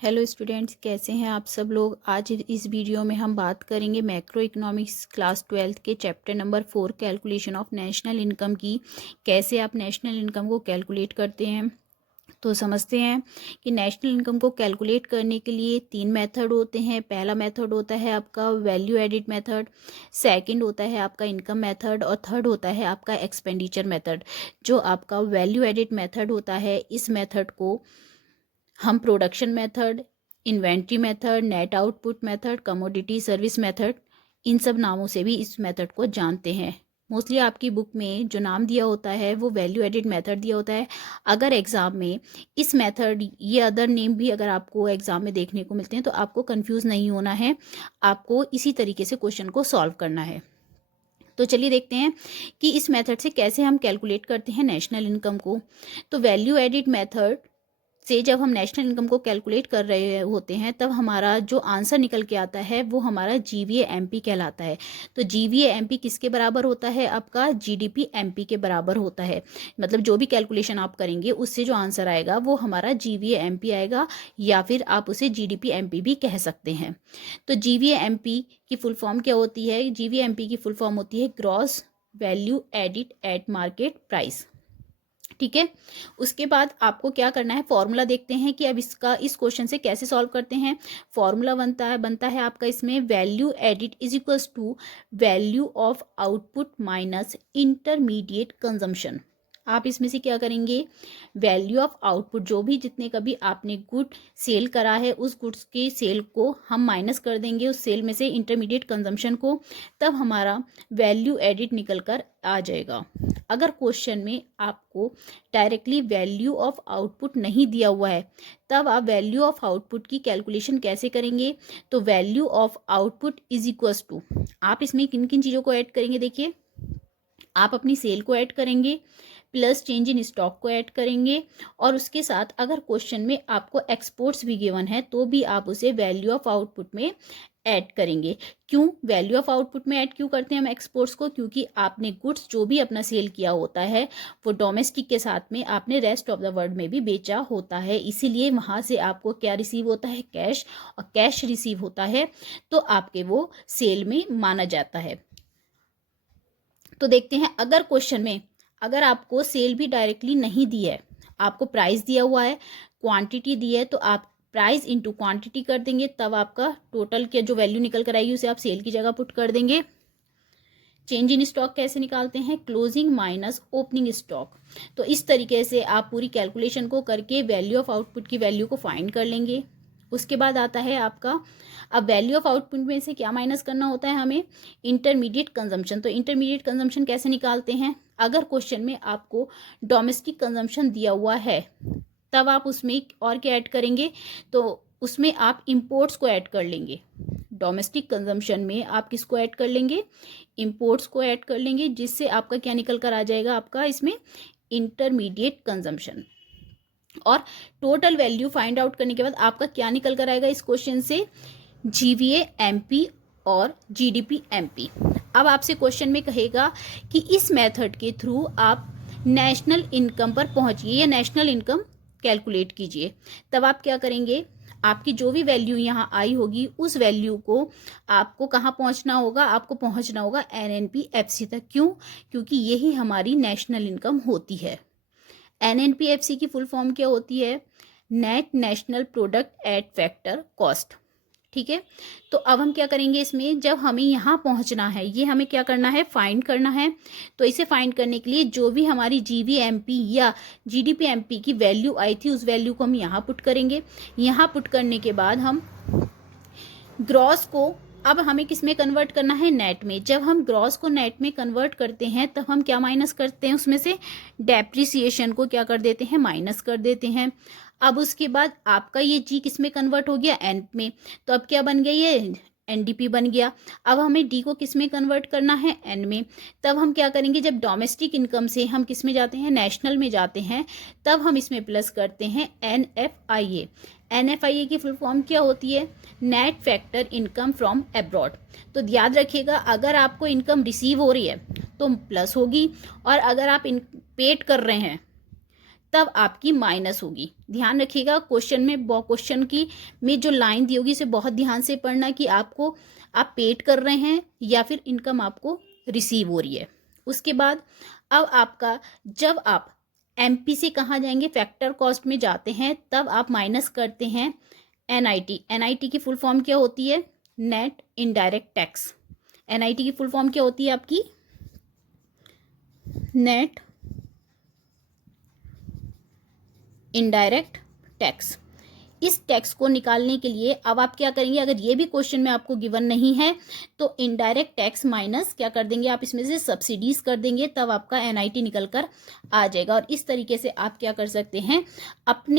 Hello students, कैसे हैं आप सब लोग। आज इस वीडियो में हम बात करेंगे मैक्रो इकोनॉमिक्स क्लास 12 के chapter number 4 calculation of national income की। कैसे आप नेशनल इनकम को कैलकुलेट करते हैं। तो समझते हैं कि नेशनल इनकम को कैलकुलेट करने के लिए 3 मेथड होते हैं। पहला मेथड होता है आपका वैल्यू एडिड मेथड, सेकंड होता है आपका इनकम मेथड और थर्ड होता है आपका एक्सपेंडिचर मेथड। जो आपका वैल्यू एडिड मेथड होता है, इस मेथड को हम production method, inventory method, net output method, commodity service method, इन सब नामों से भी इस मेथड को जानते हैं। मोस्टली आपकी बुक में जो नाम दिया होता है वो वैल्यू एडिड मेथड दिया होता है। अगर एग्ज़ाम में इस मेथड ये अदर नेम भी अगर आपको एग्ज़ाम में देखने को मिलते हैं तो आपको कंफ्यूज नहीं होना है, आपको इसी तरीके से क्वेश्चन को सॉल्व करना है। तो चलिए देखते हैं कि इस मेथड से कैसे हम कैलकुलेट करते हैं नेशनल इनकम को। तो वैल्यू एडिड मेथड से जब हम नेशनल इनकम को कैलकुलेट कर रहे होते हैं तब हमारा जो आंसर निकल के आता है वो हमारा GVA-MP कहलाता है। तो GVA-MP किसके बराबर होता है? आपका GDP-MP के बराबर होता है। मतलब जो भी कैलकुलेशन आप करेंगे उससे जो आंसर आएगा वो हमारा GVA-MP आएगा, या फिर आप उसे GDP-MP भी कह सकते हैं। तो GVA-MP की फुल फॉर्म क्या होती है? GVA-MP की फुल फॉर्म होती है gross value added eight market price. ठीक है। उसके बाद आपको क्या करना है, फॉर्मूला देखते हैं कि अब इस क्वेश्चन से कैसे सॉल्व करते हैं। फॉर्मूला बनता है आपका इसमें value added is equals to value of output minus intermediate consumption. आप इसमें से क्या करेंगे, वैल्यू ऑफ आउटपुट, जो भी जितने कभी आपने गुड सेल करा है उस गुड्स की सेल को हम माइनस कर देंगे उस सेल में से इंटरमीडिएट कंजम्पशन को, तब हमारा वैल्यू एडिट निकल कर आ जाएगा। अगर क्वेश्चन में आपको डायरेक्टली वैल्यू ऑफ आउटपुट नहीं दिया हुआ है तब आप वैल्यू ऑफ आउटपुट की कैलकुलेशन कैसे करेंगे। तो value of output is equals to, आप इसमें किन किन चीज़ों को ऐड करेंगे, देखिए आप अपनी सेल को ऐड करेंगे, प्लस चेंज इन स्टॉक को ऐड करेंगे, और उसके साथ अगर क्वेश्चन में आपको एक्सपोर्ट्स भी गिवन है तो भी आप उसे वैल्यू ऑफ आउटपुट में ऐड करेंगे। क्यों वैल्यू ऑफ आउटपुट में ऐड क्यों करते हैं हम एक्सपोर्ट्स को? क्योंकि आपने गुड्स जो भी अपना सेल किया होता है वो डोमेस्टिक के साथ में आपने रेस्ट ऑफ द वर्ल्ड में भी बेचा होता है, इसीलिए वहाँ से आपको क्या रिसीव होता है, कैश, और कैश रिसीव होता है तो आपके वो सेल में माना जाता है। तो देखते हैं, अगर क्वेश्चन में अगर आपको सेल भी डायरेक्टली नहीं दी है, आपको प्राइस दिया हुआ है, क्वांटिटी दी है, तो आप प्राइस इंटू क्वांटिटी कर देंगे, तब आपका टोटल के जो वैल्यू निकल कर आएगी उसे आप सेल की जगह पुट कर देंगे। चेंज इन स्टॉक कैसे निकालते हैं, क्लोजिंग माइनस ओपनिंग स्टॉक। तो इस तरीके से आप पूरी कैलकुलेशन को करके वैल्यू ऑफ आउटपुट की वैल्यू को फाइंड कर लेंगे। उसके बाद आता है आपका, अब वैल्यू ऑफ आउटपुट में से क्या माइनस करना होता है हमें, इंटरमीडिएट कंजम्पशन। तो इंटरमीडिएट कंजम्पशन कैसे निकालते हैं, अगर क्वेश्चन में आपको डोमेस्टिक कंजम्पशन दिया हुआ है तब आप उसमें और क्या ऐड करेंगे, तो उसमें आप इंपोर्ट्स को ऐड कर लेंगे। डोमेस्टिक कंजम्पशन में आप किसको ऐड कर लेंगे, इंपोर्ट्स को ऐड कर लेंगे, जिससे आपका क्या निकल कर आ जाएगा, आपका इसमें इंटरमीडिएट कंजम्पशन। और टोटल वैल्यू फाइंड आउट करने के बाद आपका क्या निकल कर आएगा इस क्वेश्चन से, GVA-MP और GDP-MP। अब आपसे क्वेश्चन में कहेगा कि इस मेथड के थ्रू आप नेशनल इनकम पर पहुंचिए या नेशनल इनकम कैलकुलेट कीजिए। तब आप क्या करेंगे, आपकी जो भी वैल्यू यहाँ आई होगी उस वैल्यू को आपको कहाँ पहुँचना होगा, आपको पहुँचना होगा NNP-FC तक। क्यों? क्योंकि यही हमारी नेशनल इनकम होती है। NNP-FC की फुल फॉर्म क्या होती है, net national product at factor cost. ठीक है। तो अब हम क्या करेंगे, इसमें जब हमें यहाँ पहुँचना है, ये हमें क्या करना है, फाइंड करना है। तो इसे फाइंड करने के लिए जो भी हमारी GVA-MP या GDP-MP की वैल्यू आई थी उस वैल्यू को हम यहाँ पुट करेंगे। यहाँ पुट करने के बाद हम ग्रॉस को अब हमें किस में कन्वर्ट करना है, नेट में। जब हम ग्रॉस को नेट में कन्वर्ट करते हैं तब हम क्या माइनस करते हैं, उसमें से डेप्रिसिएशन को क्या कर देते हैं, माइनस कर देते हैं। अब उसके बाद आपका ये जी किस में कन्वर्ट हो गया, एन में। तो अब क्या बन गया, ये NDP बन गया। अब हमें डी को किस में कन्वर्ट करना है, एन में। तब हम क्या करेंगे, जब डोमेस्टिक इनकम से हम किस में जाते हैं, नेशनल में जाते हैं, तब हम इसमें प्लस करते हैं NFIA। NFIA की फुल फॉर्म क्या होती है, net factor income from abroad. तो याद रखिएगा, अगर आपको इनकम रिसीव हो रही है तो प्लस होगी, और अगर आप पेड कर रहे हैं तब आपकी माइनस होगी। ध्यान रखिएगा, क्वेश्चन में जो लाइन दी होगी इसे बहुत ध्यान से पढ़ना कि आपको आप पेड कर रहे हैं या फिर इनकम आपको रिसीव हो रही है। उसके बाद अब आपका जब आप एमपी से कहाँ जाएंगे, फैक्टर कॉस्ट में जाते हैं, तब आप माइनस करते हैं एनआईटी। एनआईटी की फुल फॉर्म क्या होती है? Net indirect tax. एनआईटी की फुल फॉर्म क्या होती है आपकी? Net indirect tax. इस टैक्स को निकालने के लिए अब आप क्या करेंगे, अगर ये भी क्वेश्चन में आपको गिवन नहीं है तो इनडायरेक्ट टैक्स माइनस क्या कर देंगे आप, इसमें से सब्सिडीज कर देंगे, तब आपका एनआईटी निकल कर आ जाएगा। और इस तरीके से आप क्या कर सकते हैं, अपने